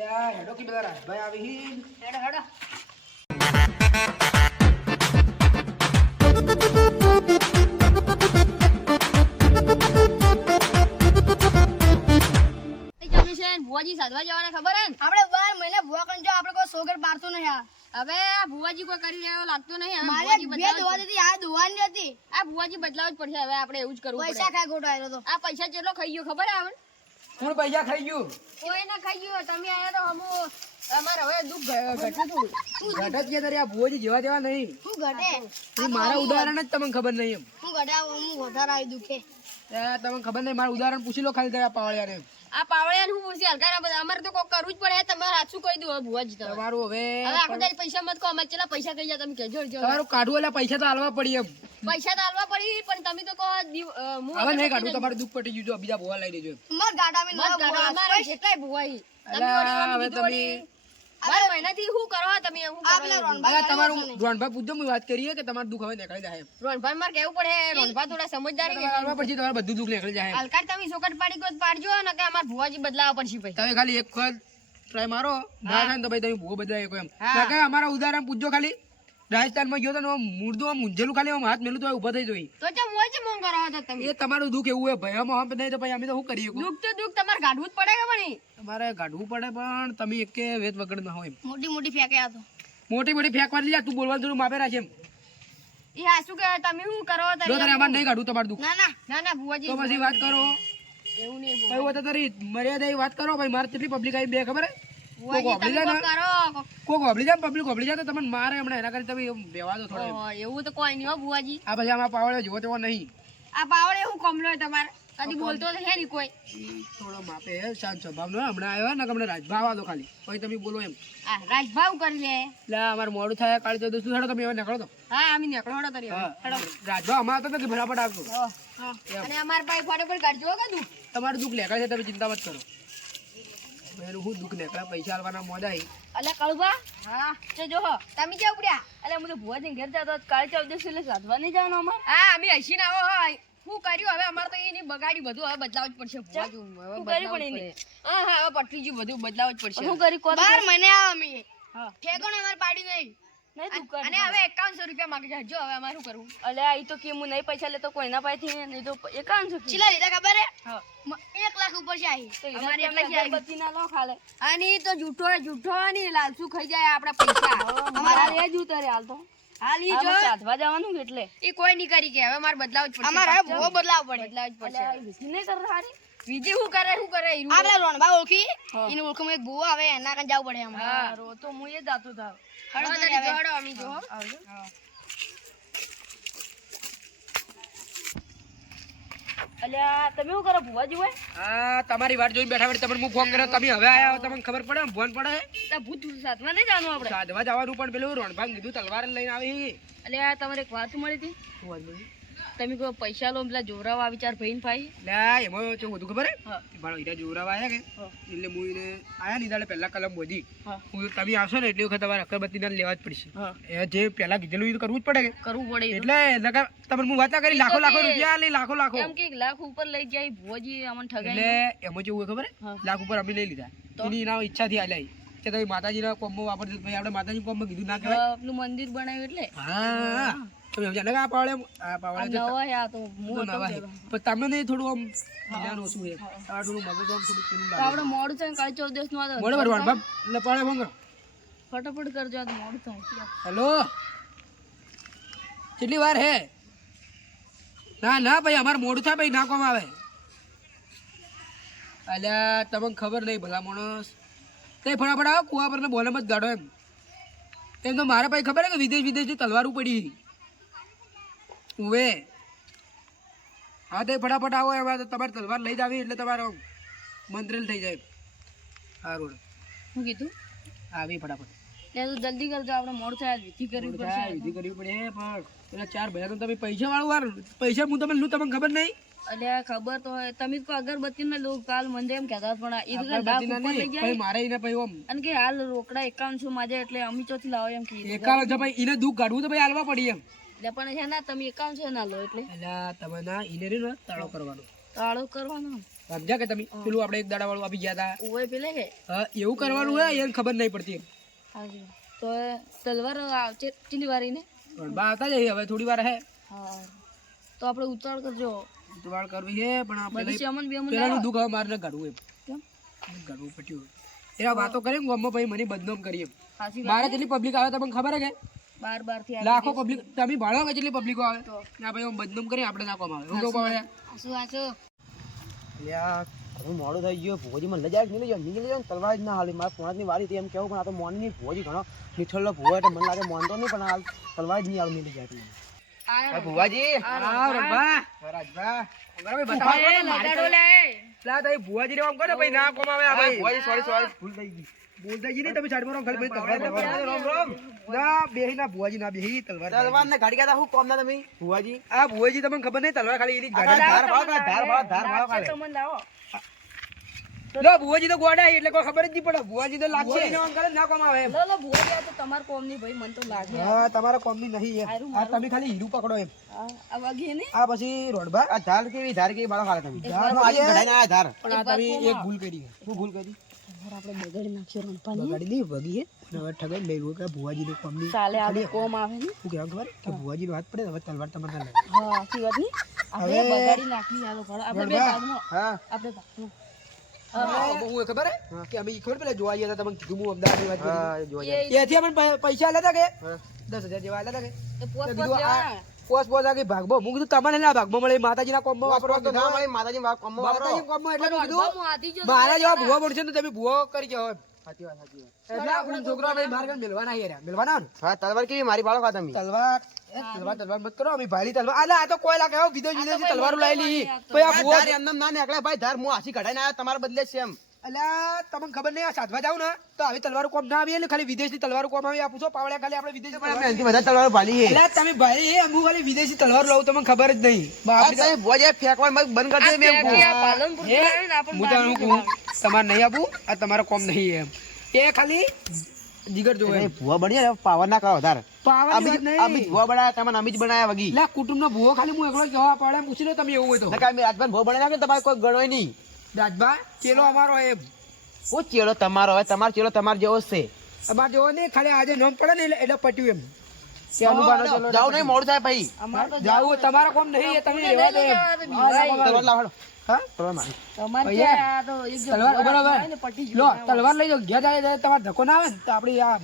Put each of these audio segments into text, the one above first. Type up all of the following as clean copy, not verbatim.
હેડો કે બધા રાજભાઈ આવી હેડો હેડો ભુવાજી સાધવા જવાના ખબર હે આપણે 12 મહિના ભુવા કન જો આપણે કોઈ સોગર પારતો નહીં હવે આ ભુવાજી કોઈ કરી રહ્યો લાગતો નહીં મારે બે દોવા દીધી આ દોવાની હતી આ ભુવાજી બદલાવ જ પડશે હવે આપણે એવું જ કરવું પડે પૈસા ખાઈ ગોટો આવ્યો તો આ પૈસા કેટલો ખાઈ ગયો ખબર હે આવન કોણ પૈસા ખાઈ ગયું કોઈ ના ખાઈ ગયો તમે આયા તો હમો અમારે હવે દુખ ઘટ્યું તું ઘટત કે તારી આ ભુવાજી જેવા તેવા નહીં હું ઘટે એ મારા ઉદાહરણ જ તમને ખબર નહીં એમ હું ઘટે હું વધારે આવી દુખે તમને ખબર નહીં મારું ઉદાહરણ પૂછી લો ખાલી તારા પાવળિયાને આ પાવળિયાને હું પૂછી હલકારા બધા અમારે તો કોક કરવું જ પડે તમારે હાચું કહી દઉં ભુવાજી તમારું હવે આખો દાડી પૈસા મત કહો અમારે ચેલા પૈસા કહી જા તમે કહેજો તમારું કાઢવું એટલે પૈસા તો હાલવા પડી એમ પૈસા તો આલવા પડી પણ તમે તો કહો હવે નહીં કાઢવું તમારું દુઃખ પટી ગયું જો બીજા ભુવા લઈ લેજો માર ગાડામાં મત કાઢો અમારે જેટલાય ભુવાઈ તમે હવે તમે 12 મહિનાથી શું કરો તમે શું કરો તમારું રોણભા પૂછજો હું વાત કરીએ કે તમારું દુઃખ હવે નીકળી જાય રોણભાઈ મારે કેવું પડે રોણભા થોડા સમજદારી હાલવા પડશે તમારું બધું દુઃખ નીકળી જાય હલકાર તમે સોકટ પાડી ગયો તો પાડજો ને કે અમાર ભુવાજી બદલાવા પડશે ભાઈ તમે ખાલી એક વખત ટ્રાય મારો ના થાય ને તો ભાઈ તમે ભૂવો બદલાય એમ કે અમારા ઉદાહરણ પૂછજો ખાલી રાજસ્થાનમાં ગયો તો ને મુર્દો મુંજેલું ખાલી આમ હાથ મેલું તો ઉભા થઈ જોઈ તો ચમ મોજ મોં કરો તો તમે એ તમારું દુઃખ એવું હે ભાઈ અમે નહીં તો ભાઈ અમે તો શું કરીએ દુઃખ તો દુઃખ તમારે કાઢવું જ પડે કે પણ તમારે કાઢવું પડે પણ તમે એકે વેત વગર ના હોય મોટી મોટી ફેંકે આ તો મોટી મોટી ફેંકવા દી તું બોલવાનું થોડું માપે રાખે એમ એ હા શું કે તમે શું કરો જો તારે અમારે નહીં કાઢવું તમારું દુઃખ ના ના ના ના ભુવાજી તો પછી વાત કરો એવું નહીં ભાઈ હું તો તારી મર્યાદા વાત કરો ભાઈ મારે કેટલી પબ્લિક આવી બે ખબર હે ભુવાજી તમે કોક કરો કોક હોબળી જાય પબ્લિક હોબળી જાય તો તમને મારે હમણાં એના કરી તમે બેવા દો થોડો ઓહો, એવું તો કોઈ નહીં હો ભુવાજી આ પછી આમાં પાવડે જોવો તેવો નહીં આ પાવડે હું કમલો તમારે કદી બોલતો તો હે નહીં કોઈ થોડો માપે શાંત સ્વભાવ નો હમણાં આવ્યો ને હમણાં રાજભાવ આવો ખાલી પછી તમે બોલો એમ આ રાજભાવ કરી લે એટલે અમારે મોડું થાય કાલે તો શું હેડો તમે હવે નીકળો તો હા અમે નીકળો હડો તરી હા રાજભાવ અમારે તો કે ફટાફટ આવજો અને અમાર પાસે ફટાફટ કાઢજો કે તું તમારું દુઃખ લેખાય છે તમે ચિંતા મત કરો એનું શું દુઃખ લેખા પૈસા આલવાના મોડા અલે કળુભા હા તો જો તમે ક્યાં ઉપડ્યા અલે હું તો ભુવાજી ઘેર જતો કાલે 14 દિવસ એટલે સાધવા નહીં જવાનો અમાર હા અમે હસીને આવો હા શું કર્યું હવે અમારે તો એની બગાડી બધું હવે બદલાવ જ પડશે ભુવાજી હવે કરી પણ એની હા હા હવે પટલી ગયું બધું બદલાવ જ પડશે શું કરી 12 મહિને આવ અમે હા ઠેકોને અમાર પાડી નહીં અને હવે 5100 રૂપિયા માંગે છે જો હવે અમારે શું કરવું અલે આ તો કે હું નહીં પૈસા લેતો કોઈના પાસેથી નહીં તો 5100 ચીલા લીધા ખબર હે હા 1 લાખ ઉપર છે આઈ તો અમારી અગરબત્તી ના લો ખાલે અને તો જૂઠો ની લાલસુ ખાઈ જાય આપડા પૈસા અમારા એ જ ઉતરે હાલ તો હાલ ઈ જો સાધવા જવાનું કે એટલે ઈ કોઈ નહીં કરી કે હવે મારે બદલાવ જ પડશે અમારે હવે ભૂવો બદલાવ પડે બદલાવ જ પડશે નહીં કર હારી બીજી શું કરે હીરું? આપણે રોણબા ઓળખી એને ઓળખમાં એક ભૂવો આવે એના કન જવું પડે અમારે હા રો તો હું એ જાતો થાવ હળો તારી જોડો અમી જો હો. આવજો અલ્યા તમે શું કરો ભુવાજી હોય હા તમારી વાત જોઈને બેઠા બેઠા તમને હું ફોન કર્યો તમે હવે આયા હો તમને ખબર પડે ફોન પડે તા ભૂત સાધવા નહીં જાણવું આપણે સાધવા જવાનું પણ પેલું રણભાગ કીધું તલવાર લઈને આવી અલ્યા તમારે એક વાત મળી હતી તમે કોઈ પૈસા લો પેલા જોરાવા વિચાર ભાઈને ભાઈ લે એમાં શું બધું ખબર હે હા ભાડો હીરા જોરાવા આયા કે એટલે હું એને આયા ની દાડે પહેલા કલમ બોધી હા હું તમે આવશો ને એટલી વખત તમારે અગરબત્તી ના લેવા જ પડશે હા એ જે પહેલા કીધેલું એ તો કરવું જ પડે કે કરવું પડે એટલે નકર તમને હું વાત ના કરી લાખો લાખો રૂપિયા લે લાખો લાખો એમ કે 1 લાખ ઉપર લઈ જાય ભુવાજી અમને ઠગાઈ એટલે એમાં જેવું ખબર હે હા. લાખ ઉપર અમે લઈ લીધા એની એના ઈચ્છાથી આલ્યા કે તમે માતાજીના કોમમાં વાપરજો ભાઈ આપણે માતાજી કોમમાં કીધું ના કહેવાય પેલું મંદિર બનાવ્યું એટલે હા તમે સમજ્યા ને કે આ પાવળે નવા આ તો હું નવા હે પણ તમને નહીં થોડું આમ જ્ઞાન ઓછું છે આ થોડું મગજ આમ થોડું પેલું તો લાગે આપણે મોડું છે ને કાલે 14 દિવસ નું મોડે ભરવાનું બાપ એટલે પાડે ફોન કરો ફટાફટ કરજો આ તો મોડું થાય હેલો કેટલી વાર હે ના ના ભાઈ અમારે મોડું થાય ભાઈ ના કોમ આવે અલ્યા તમને ખબર નહીં ભલા માણસ તે ફટાફટ આવો કુવા પર ને બોલે મત ગાડો એમ તો મારે ભાઈ ખબર હે કે વિદેશ વિદેશથી તલવારું પડી ઉવે હા તે ફટાફટ આવો એમાં તો તમારે તલવાર લઈ જ આવી એટલે તમારો મંત્રેલ થઈ જાય સારું શું કીધું આવી ફટાફટ લે તો જલ્દી કરજો આપણે મોડું થાય વિધિ કરવી પડશે વિધિ કરવી પડે પણ પેલા 4 ભૈયા તમે પૈસા વાળું વાર પૈસા હું તમને લઉં તમને ખબર નહીં અલ્યા ખબર તો હોય તમે તો અગરબત્તી ના લો કાલ મંદિર એમ કહેતા પણ એ તો લાખ ઉપર લઈ જાય મારે એને પછી ઓમ અને કે હાલ રોકડા 5100 માજે એટલે અમી ચોથી લાવો એમ કીધું એકાવન છે ભાઈ એને દુઃખ કાઢવું તો ભાઈ હાલવા પડી એમ એટલે પણ છે ના તમે 5100 ના લો એટલે એટલે તમે ના ઈને ને તાળો કરવાનો તાળો કરવાનો સમજ્યા કે તમે પેલું આપણે એક દાડા વાળું આપી ગયા હતા ઓય પેલે કે હા એવું કરવાનું હોય એને ખબર નહીં પડતી એમ. હાજી તો તલવાર આવશે ચીલી વારી ને બા આવતા જઈએ હવે થોડી વાર હે હા તો આપણે ઉતાવળ કરજો ઉતવાળ કરવી છે પણ આપણે બધી સેમન બેમન પેલાનું દુઃખ હવે મારે ન કાઢવું એમ કેમ કાઢવું પટ્યું એના વાતો કરે ને ગામમાં પછી મને બદનામ કરી એમ હાસી મારે જેટલી પબ્લિક આવે તમને ખબર હે કે બાર થી લાખો પબ્લિક તમે ભાડો કે જેટલી પબ્લિકો આવે ના ભાઈ બદનામ કરી આપણે નાખવામાં આવે એવું કહો આસુ આસુ ઘણું મોડું થઈ ગયું ભોજી મને લઈ જાય નીકળી જાય તલવાર જ ના હાલી મારા પોણાની વારી હતી એમ કેવું પણ આ તો મોની નહીં ભોજી ઘણો મીઠોલો ભૂવો એટલે મને લાગે મોનતો નહીં પણ હાલ તલવાર જ નહીં હાલ નીકળી જાય ભુવાજી હા રંભા રાજભા ભાઈ બતાવો લા તઈ ભુવાજી ને આમ કરો ભાઈ ના કોમાવે આ ભાઈ ભુવાજી સોરી ભૂલ થઈ ગઈ બોલતા જી ને તમે સાઈડ માં ખાલી તલવાર રોમ ના બેહી ના ભુવાજી ના બેહી તલવાર ને ગાડી ગયા હું કોમ ના તમે ભુવાજી આ ભુવાજી તમને ખબર નહીં તલવાર ખાલી એની જ ધાર ગાડી ભાવ ખાલે તમને લાવો લો ભુવાજી તો ગોડા એટલે કોઈ ખબર જ નહીં પડે ભુવાજી તો લાગશે ને આમ કરે ના કોમાવે એમ લો ભૂવા આ તો તમાર કોમ ની ભાઈ મન તો લાગે હા તમારા કોમ ની નહીં એમ આ તમે ખાલી હીરું પકડો એમ આ વાગી ને આ પછી રોડબા આ ધાર કેવી બાળો ખાલે તમે ધાર હું આજે ઘડાઈને આયા ધાર પણ આ તમે એક ભૂલ કરી શું ભૂલ કરી આપણે બગાડી નાખીએ રંપાની બગાડી નહીં વગી હે હવે ઠગાઈ લઈ કે ભુવાજી નો કોમ ની ચાલે આપણે કોમ આવે ને શું કહેવા ખબર કે ભુવાજી નો હાથ પડે હવે તલવાર તમારે ના લાગે હા સાચી વાત ની આપણે બગાડી નાખી આલો ઘર આપણે બે ભાગમાં હા આપણે ભાગમાં હું ખબર હે કે અમે ખબર પેલા જોવા ગયા હતા તમને કીધું હું અમદાવાદ ની વાત કરી હા જોવા એથી અમને પૈસા લેતા કે 10,000 જેવા લેતા કે તો પોત તો પોત કીધું આ લેવાના પોસ પોસ આગે ભાગમાં હું કીધું તમને ના ભાગમાં મળે માતાજીના કોમમાં વાપરવા તો ના મારી માતાજી વાપ કોમ વાપરો માતાજી કોમમાં એટલે મેં કીધું હું આધી જો મારા જેવા ભૂવા મળશે ને તમે ભૂવો કરી જાઓ એમ સાચી વાત એટલે હું છોકરા ભાઈ માર મેલવાના યાર મેલવાના ને હા તલવાર કેવી મારી બાળો ખા તમે તલવાર મત કરો અમે ભાઈલી તલવાર આલે આ તો કોઈ લાગે વિદેશી તલવારો લાયેલી પછી આ ભૂવો ધાર એમને ના નીકળે ભાઈ ધાર હું આછી કઢાઈને આયા તમારા બદલે છે એમ અલ્યા તમને ખબર નહીં આ સાધવા જાવ ને તો આવી તલવારો કોમ ના આવી એટલે ખાલી વિદેશી તલવારો કોમ આવી આ પૂછો પાવળ્યા ખાલી આપણે વિદેશી તલવાર એનાથી વધારે તલવાર ભાલી છે અલ્યા તમે ભાઈ હું ખાલી વિદેશી તલવાર લઉં તમને ખબર જ નહીં આ તમે ભોજે ફેંકવાનું બંધ કરી દે મેં કહું. પાલનપુર હે? થી ને આપણે હું તમને કહું તમારે નહીં આપું આ તમારો કોમ નહીં એમ એ ખાલી જીગર જોવે એ ભૂવા બની જાય પાવર ના કરો ધાર પાવર આ બી ભૂવા બનાયા તમને અમી જ બનાયા વગી લા કુટુંબ નો ભૂવો ખાલી હું એકલો જ જવા પડે પૂછી લો તમે એવું હોય તો નકા અમે રાજભાઈ ભૂવા બનાવી નાખે તમારે કોઈ ગણોય નહીં રાજભા ચેલો અમારો એમ હું ચેડો તમારો હવે તમારો ચેડો તમારો જેવો જ છે અમારે જોવો નહીં ખાલી આજે નોમ પડે ને એટલે પટ્યું એમ કે અનુભાનો ચલો જાવ નહીં મોડું થાય ભાઈ અમાર તો જાવું તમારો કોમ નહીં એ તમે રહેવા દો એમ તલવાર લાવો હા તલવાર મારી તમારે ભૈયા, ક્યાં આ તો એક જો તલવાર બરાબર ને પટી લો તલવાર લઈ જાઓ ઘેર જાય તમારે ધક્કો ના આવે ને તો આપડી આ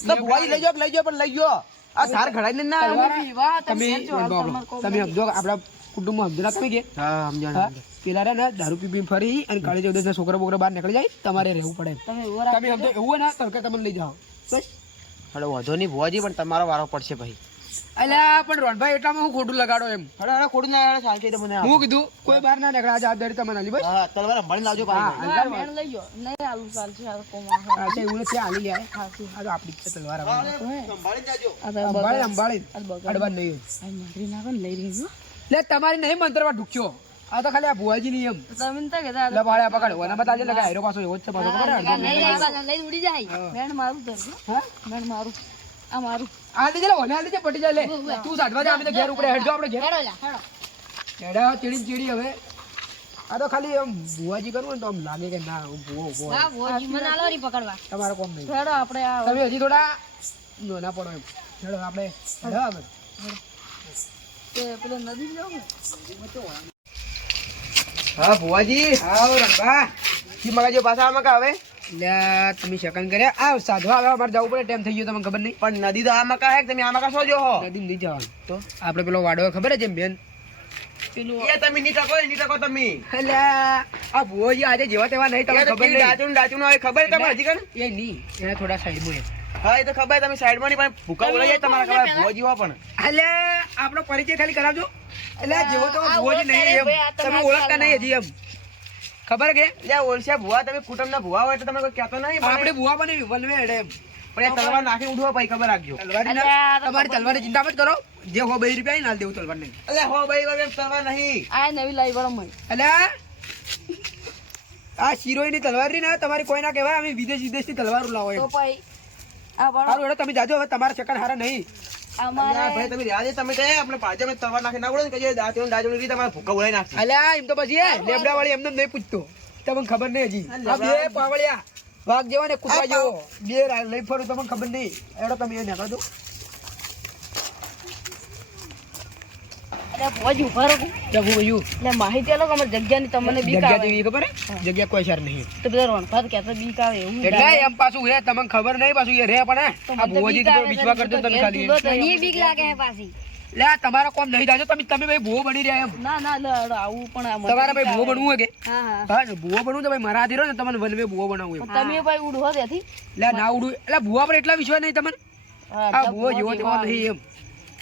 તો ભૂવાજી લઈ જાઓ પણ લઈ ગયો આ ધાર ઘડાઈને ના તલવાર પીવા તમે તમે સમજો કે આપણા કુટુંબમાં સમજો ના તમે કે હા સમજાણ હા? પેલા રે ને દારૂ પી પી ફરી અને કાળી ચૌદસ ના છોકરા બોકરા બહાર નીકળી જાય તમારે રહેવું પડે તમે ઉભા તમે સમજો એવું હોય ને તો કે તમને લઈ જાઓ બસ હડો વધો નહીં ભુવાજી પણ તમારો વારો પડશે ભાઈ અલ્યા પણ રોણભાઈ એટલામાં હું ખોટું લગાડો એમ હડો ખોડું ના ચાલ છે મને હું કીધું કોઈ બહાર ના નીકળે આ જવાબદારી તમને આલી બસ હા તલવાર ભણી લાવજો ભાઈ હા મેણ લઈ ગયો નહીં આલુ ચાલશે આ કોમ આવે આ છે એવું નથી આલી જાય આ તો આપડી જ છે તલવાર સંભાળી જાજો આ તો અંબાળી અંબાળી આ બગાડ અડવા નહીં આ મંત્રી ના કોણ લઈ રહી લે તમારી નહીં મંત્રવા ઢુક્યો આ તો ખાલી આ ભુવાજી ની એમ તો તમે તો કહેતા લે બાળે પકડ ઓના બતાજે લગા હેરો પાછો એવો જ છે પાછો ખબર હે લઈ ઉડી જાય મેણ મારું તો હા મેણ મારું આ મારું આ દીજે લે ઓને આ દીજે પટી જાય લે તું સાધવા જા અમે તો ઘેર ઉપડે હેડજો આપણે ઘેર હેડો જા હેડો હેડા ચીડી ચીડી હવે આ તો ખાલી આમ ભુવાજી કરવું ને તો આમ લાગે કે ના હું ભુવો ભુવો હા ભોજી મને આલોરી પકડવા તમારો કોમ નહીં હેડો આપણે આ તમે હજી થોડા નાના પડો એમ હેડો આપણે હેડો આગળ તે પેલો નદી જાવ ને હા ભુવાજી આવો રંબા કી મગાજો પાછા આમાં કા હવે લે તમે સેકન્ડ કર્યા આ સાધવા આવે અમારે જવું પડે ટાઈમ થઈ ગયો તમને ખબર નહીં પણ નદી તો આમાં કા હે તમે આમાં કા છો જો હો નદી નહીં જવાનું તો આપણે પેલો વાડો ખબર છે બેન પેલું એ તમે ની ટકો તમે એટલે આ ભુવોજી આજે જેવા તેવા નહીં તમને ખબર નહીં ડાચું હવે ખબર તમે હજી કન એ નહીં એને થોડા સાઈડમાં એમ હા એ તો ખબર તમે સાઈડમાં ની પણ ભૂકા બોલાઈ જાય તમારા ખબર ભુવાજી હો પણ એટલે આપણો પરિચય ખાલી કરાવજો એટલે જેવો તો ભુવોજી નહીં એમ તમે ઓળખતા નહીં હજી એમ ખબર કે લે ઓળખ્યા ભુવા તમે કુટુંબના ભુવા હોય તો તમે કોઈ કહેતો નહીં આપણે ભુવા બની વનવે હેડે એમ પણ એ તલવાર નાખી ઉઠવો ભાઈ ખબર રાખજો તલવારી ના તમારી તલવારી ચિંતા મત કરો જે હો 2 રૂપિયા ના દેવું તલવાર નહીં અલે હો ભાઈ વગર તલવાર નહીં આ નવી લાવી બરો મય એટલે આ શિરોઈની તલવારી ના તમારી કોઈ ના કહેવાય અમે વિદેશી તલવારો લાવો એમ તો ભાઈ આ બરો સારું હેડો તમે જાજો હવે તમારા ચક્કર હારા નહીં અમારે અલ્યા ભાઈ તમે રહ્યા દે તમે તે આપણે પાછળ અમે તવા નાખી ના પડે ને કે દાંતીઓ દાંતીઓ રીતે તમારે ભૂકા ઉડાઈ નાખશે. અલ્યા એમ તો પછી લેબડા વાળી એમને નહીં પૂછતો તમને ખબર નહીં હજી આ બે પાવળિયા વાઘ જેવા ને કૂતરા જેવો બે લઈ ફરું તમને ખબર નહીં એડો તમે એ નાખો દો અરે ભુવાજી ઉભા રહો જવું ગયું એટલે માહિતી આલો કે અમારી જગ્યાની તમને બીક જગ્યા આવે જેવી ખબર હે જગ્યા કોઈ શર નહીં તો બધા રોણભાત કહેતા બીક આવે એવું એટલે એમ પાછું હે તમને ખબર નહીં પાછું એ રે પણ હે આ ભુવોજી તો વિશ્વાસ કરજો તમે ખાલી મને બીક લાગે છે પાછી લે આ તમારા કોમ નહીં થાજો તમે ભાઈ ભૂવો બની રહ્યા એમ ના ના લે આવું પણ આ તમારા ભાઈ ભૂવો બનવું હે કે હા હા હા ને ભૂવો બનવું તો ભાઈ મારા હાથી રહો ને તમને વનવે ભૂવો બનાવવું એમ તમે ભાઈ ઉડો ત્યાંથી લે ના ઉડું એટલે ભૂવા પર એટલા વિશ્વાસ નહીં તમને આ ભૂવો જેવો તેવો નહીં એમ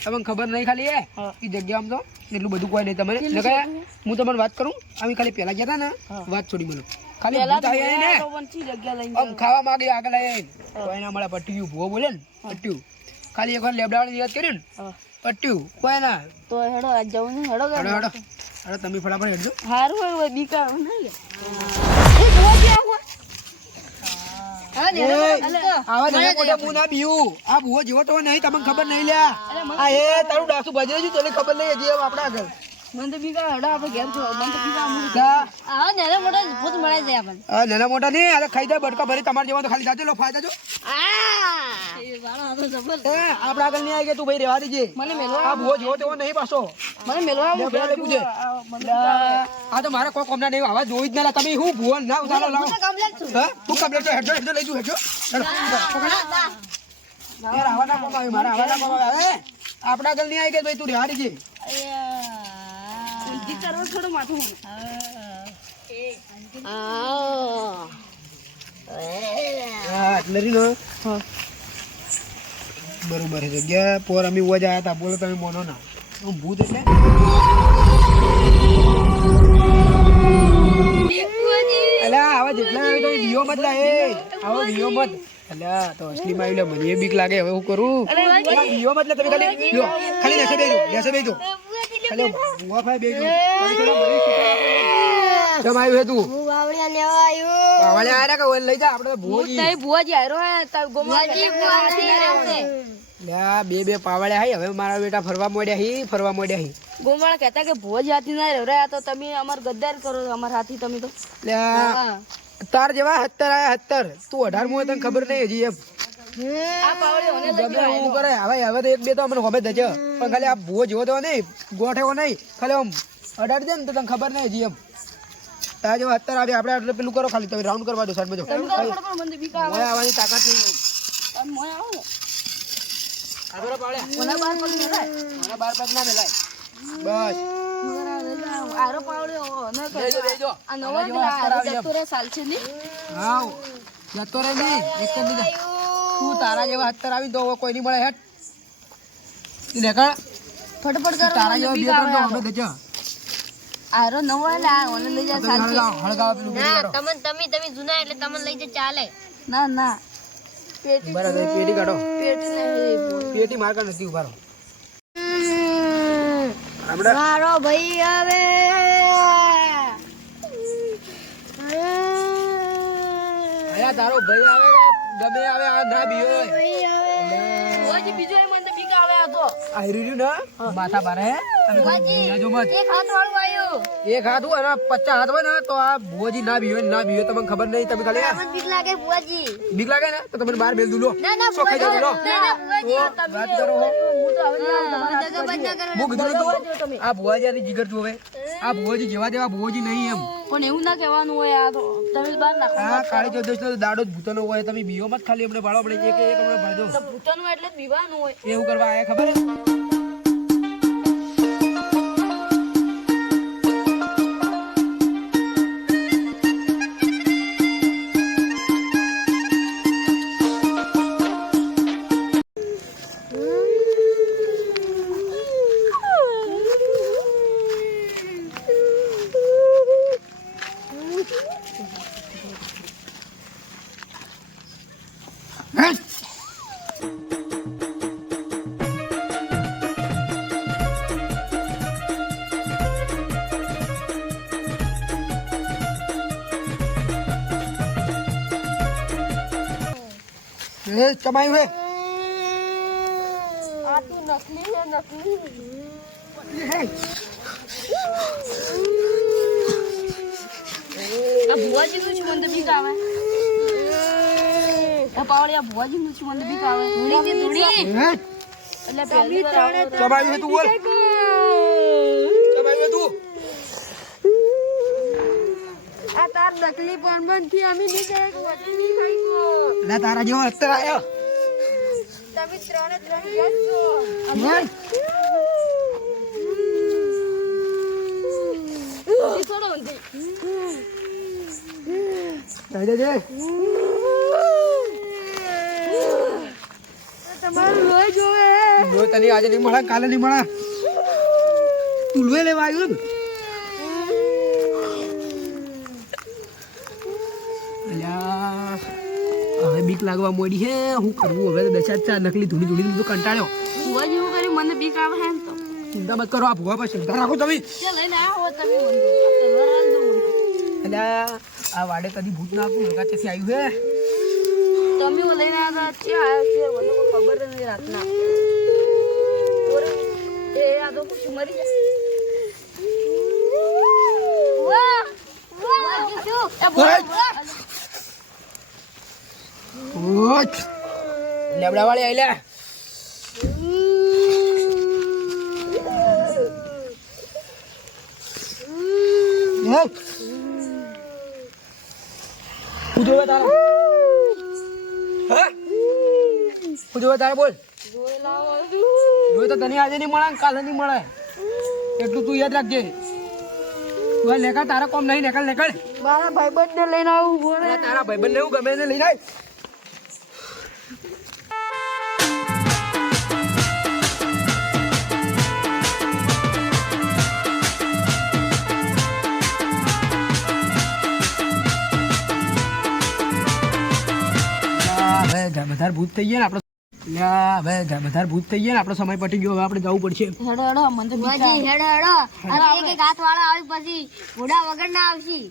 તમને ખબર નહીં ખાલી એ જગ્યામાં તો એટલું બધું કોઈ નહીં તમને હું તમને વાત કરું અમે ખાલી પેલા ગયા હતા ને વાત છોડી મને ખાલી ભૂત આવી ને જગ્યા લઈને આમ ખાવા માંગે આગળ આવી કોઈ ના મળે પટ્યું ભૂવો બોલે ને પટ્યું ખાલી એકવાર લેબડાવાળી યાદ કર્યું ને પટ્યું કોઈ ના તો હેડો આજ જવું ને હેડો હેડો હેડો હેડો તમે ફટાફટ હેડજો હારું હોય બીક આવે ના લે આવા નાના મોટા હું ના બીવું આ ભૂવો જેવો તો નહીં તમને ખબર નહીં લ્યા આ એ તારું ડાસુ ભજે છે તને ખબર નહીં હજી આપણા આગળ મને તો બીક આવે હેડો આપણે ઘેર જો મને તો બીક આવે જા. આ નાના મોટા ભૂત મળે છે આપણને આ નાના મોટા નહીં આ ખાઈ જાય બટકા ભરી તમારે જેવા તો ખાલી જાજો લો ફાયદા જો એ વાળો આ તો જબર આપણા આગળ નહીં આવી ગયા તું ભાઈ રહેવા દેજે મને મેલવા આ ભૂવો જેવો તેવો નહીં પાછો મને મેલવા લે, પેલા લેવું છે. આ તો મારા કોઈ કોમના નહીં આવા જોઈ જ ના લા. તમે હું ભૂવો ના ઉતારો લાવો કમ્પ્લેટ છું હા હું કમ્પ્લેટ તો હેડજો હેડજો લઈ જુ હેડજો યાર આવા ના કોમ આવે મારા આવા ના કોમ આવે આપણા આગળ નહીં આવી ગયા ભાઈ તું રહેવા દેજે કરો થોડું માથું હા એટલે રીનો બરોબર છે જગ્યા પોર અમે ઉવા જાય હતા બોલો તમે મોનો ના હું ભૂત એટલે અલ્યા આવા જેટલા આવી તો વિયો મત લા એ આવો વિયો મત અલ્યા તો અસલીમાં આવી લે મને બીક લાગે હવે હું કરું વિયો મત લે તમે ખાલી લ્યો ખાલી લેસે બેજો ખાલી બુઆ ભાઈ બેજો જમ આવ્યું હે તું હું વાવડિયા લેવા આવ્યો પાવાલે આયા કે ઓય લઈ જા આપણે ભૂજી તઈ ભુવાજી આયરો હે તા ભુવાજી ભુવાજી રહેશે લ્યા બે પાવાળ્યા હઈ હવે મારા બેટા ફરવા મોડ્યા હી ગોમાળા કહેતા કે ભુવાજી હાથી ના રહેવરાયા તો તમે અમાર ગદ્દાર કરો અમાર હાથી તમે તો લ્યા તાર જેવા 70 આયા 70 તું 18 મો તને ખબર નહીં હજી એમ આ પાવળે ઓને ગમે એવું કરે હવે તો એક બે તો અમને ખબર જ છે પણ ખાલી આ ભૂવો જેવો તો નહીં ગોઠેવો નહીં ખાલી આમ અડાડી દે ને તો તને ખબર નહીં હજી એમ તાર જેવા 70 આવે આપણે એટલે પેલું કરો ખાલી તમે રાઉન્ડ કરવા દો સાઈડ માં જો તમે કરો પણ મને બીક આવે મોય આવવાની તાકાત નહીં તમે મોય આવો ને આગળ પાડ્યા ઓના બાર પગ મેલાય મારા બાર પગ ના મેલાય બસ આરો પાવળે ઓને બેજો બેજો આ નવા જતો રે સાલ છે ની હાઉ જતો રે ની એક જ લીધા તું તારા જેવા 70 આવી તો કોઈ નહીં મળે હેટ ઈ દેખા ફટફટ કરો તારા મને જેવા બીક બે આવે ત્રણ તો આપણે દેજો આરો નવા લા ઓને લઈ જા સાલ છે હળગાવા પેલું ના પેટી તમે જૂના એટલે તમને લઈ જ ચાલે ના ના પેટી કાઢો બરાબર પેટી કાઢો પેટી નહીં પેટી મારકા નથી ઉભા રહો આપણે મારો ભાઈ આવે આયા તારો ભાઈ આવે કે ગમે આવે આ ના બીયો ભુવાજી બીજો એ મને તો બીક આવે આ તો આ હીરું ના માથા બારે અને બીજો મત એક હાથ વાળું આવ્યું એક હાથ હોય ને 50 હાથ હોય ને તો આ ભોજી ના બીયો તમને ખબર નહીં તમે ખાલી મને બીક લાગે બુઆજી બીક લાગે ને તો તમે બાર બેલ દુલો ના ના સો ખાઈ જાવ લો બુઆજી વાત કરો હો હું તો હવે દગો બંધ ના કરો હું કીધું તું આ ભુવાજી જીગર તું હવે આ ભુવાજી જેવા તેવા ભુવાજી નહીં એમ પણ એવું ના કહેવાનું હોય આ તો તમે બહાર નાખો આ કાળી ચૌદશ નો દાડો જ ભૂતનો હોય તમે બીઓ મત ખાલી અમને ભાડો પડે એક અમને ભાજો તો ભૂતનું એટલે જ બીવાનું હોય એવું કરવા આયા ખબર હે? એ ચમાયું હે આ તું આ ભુવાજીનું છે મને તો બીક આવે. આ પાવડિયા ભુવાજીનું છે મને તો બીક આવે. ધૂળી. એટલે પહેલી વાર આવો. ચબાયું છે તું બોલ ચબાયું છે તું આ તાર નકલી પણ થી અમે નહીં જાય વટી નહીં ખાઈ ગો લે તારા જેવો અત્યારે આયો તમે ત્રણે ત્રણ ગયા છો થોડો ઊંધી. દે તમારું લોહી જોવે લોહી તને આજે નહીં મળે કાલે નહીં મળે તું લોહી લેવા આવ્યો ને અલ્યા હવે બીક લાગવા મોડી હે હું કરવું હવે તો દશા ચા નકલી ધૂળી તો કંટાળ્યો ભુવાજી એવું કર્યું મને બીક આવે હે ને તો. ચિંતા મત કરો આ ભૂવા પર ચિંતા રાખો તમે ચાલ લઈને આવો તમે મને. આ તલવાર હાલ દઉં. અલ્યા આ વાડે કદી ભૂત નાખું લગા ત્યાંથી આવ્યું હે તમે હું લઈને આવ્યા હતા ક્યાં આવ્યા છે મને કોઈ ખબર જ નથી રાતના. એ આ તો કુછ મરી જાય. ઓચ લેબડા વાળી આઈલા હું જોવે તારા હે હું જોવે તારા બોલ જોઈ તો તને આજે નહીં મળે ને કાલે નહીં મળે એટલું તું યાદ રાખજે તું આ લેકર તારા કોમ નહીં નીકળ મારા ભાઈબંધ ને લઈને આવું તારા ભાઈબંધ ને એવું ગમે એને લઈને આય વધારે ભૂત થઈ ગયા ને આપણો વધારે ભૂત થઈ ગયા ને આપણો સમય પટી ગયો હવે આપણે જવું પડશે હેડો હેડો મને તો બીક ભુવાજી આવે. હેડો અને એક હાથ વાળા આવી પછી ઘોડા વગર ના આવશી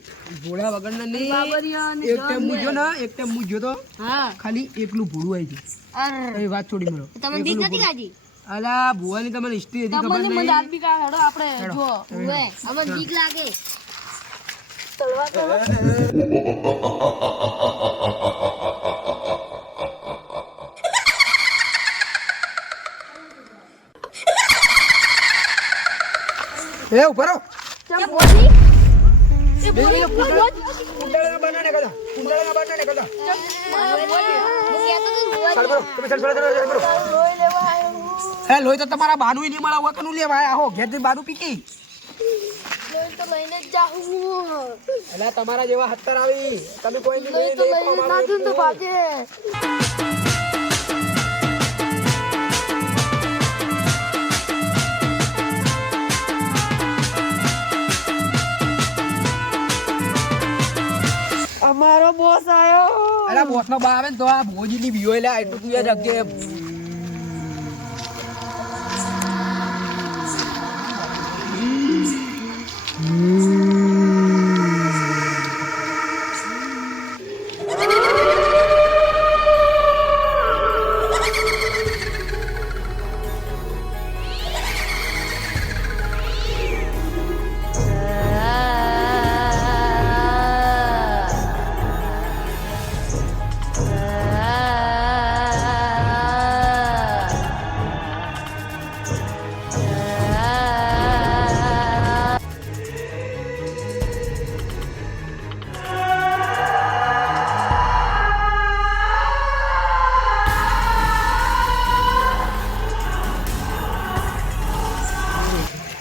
ભોળા વગર નહીં બાબરિયા ને એક ટાઈમ મૂજ્યો ને એક ટાઈમ મૂજ્યો તો હા ખાલી એકલું ભૂડું આવી ગયું અર એ વાત છોડી મળો તમે બીક નથી ખાધી અલા ભુવાની તમને હિસ્ટ્રી હતી ખબર તમને મને નહીં આજ બીક આવે. હેડો આપણે જો હવે હવે બીક લાગે એ ઉભા રહો ભુવાજી કુંડાળાના બારના નીકળતા હું કહેતો તો ભુવાજી ચાલ બરો તમે ચાલ બરો હે લોહી તો તમારા બાનું નહીં મળે હવે કનું લેવા આયા હો ઘેરથી બાનું પીકી તો લઈને જ જાઉં અલા તમારા જેવા હત્તર આવી તમે કોઈ નહીં તો લઈને નાખું તો ભાગે અમારો બોસ આયો અલા બોસનો બા આવે ને તો આ ભોજીની બીઓ લે એટલું તું યાદ રાખજે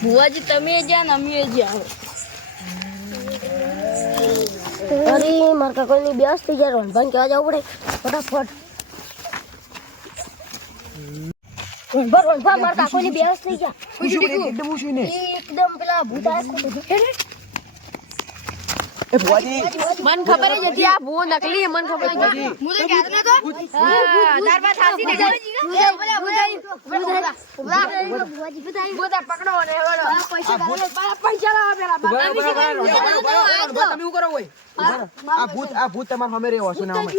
ભુવાજી તમે જ્યાં ને અમે જ્યાં. અરે મારા કાકોની બેસ થઈ જાય રણભાઈ કહેવા જવું પડે ફટાફટ રણભા મારા કાકોની બેસ થઈ ગયા એકદમ શું ને એકદમ પેલા ભૂત આયા એ ભોજી મન ખબર જ હતી આ ભૂ નકલી મન ખબર જ હતી હું તો કહેતો નતો દારબા થાસી ને પકડો ને પૈસા લાવો પેલા તમે શું કરો હોય આ ભૂત તમારા સામે રહ્યો છો ને અમે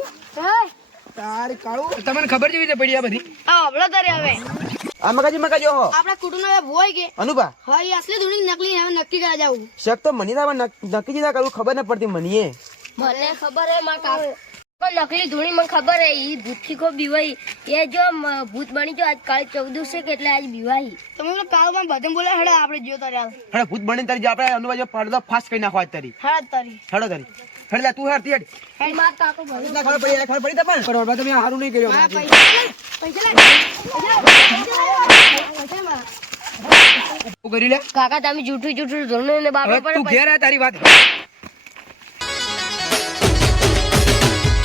તારી કાળું તમને ખબર જેવી રીતે પડી આ બધી આ હવળો તારે હવે આ મગાજી હો આપણા કુટુંબ હવે ભોય કે અનુભા હા એ અસલી ધૂણી નકલી હવે નક્કી કરવા જાવું શક તો મને નક્કી જ ના કરવું ખબર ન પડતી મને મને ખબર હે માં કાકા પણ નકલી ધૂણી મને ખબર હે ઈ ભૂતથી કો બીવાઈ એ જો ભૂત બની જો આજ કાલે 14 છે કે એટલે આજ બીવાઈ તમે પેલો કાળમાં બધે બોલે હડે આપણે જો તારે હાલ હડે ભૂત બની તારી જે આપણે અનુભા જો પડદો ફાસ્ટ કરી નાખવા તારી હડ તારી હડો તારી હડ લે તું હેડ તી માર કાકો ભલે હેડ ખબર પડી તમને પણ બાબા તમે સારું નહીં કર્યું હા અમારાથી. પૈસા લે શું કરી લે કાકા તમે જૂઠું જૂઠું ધૂણી ને હવે બાપા તું ઘેર આ તારી વાત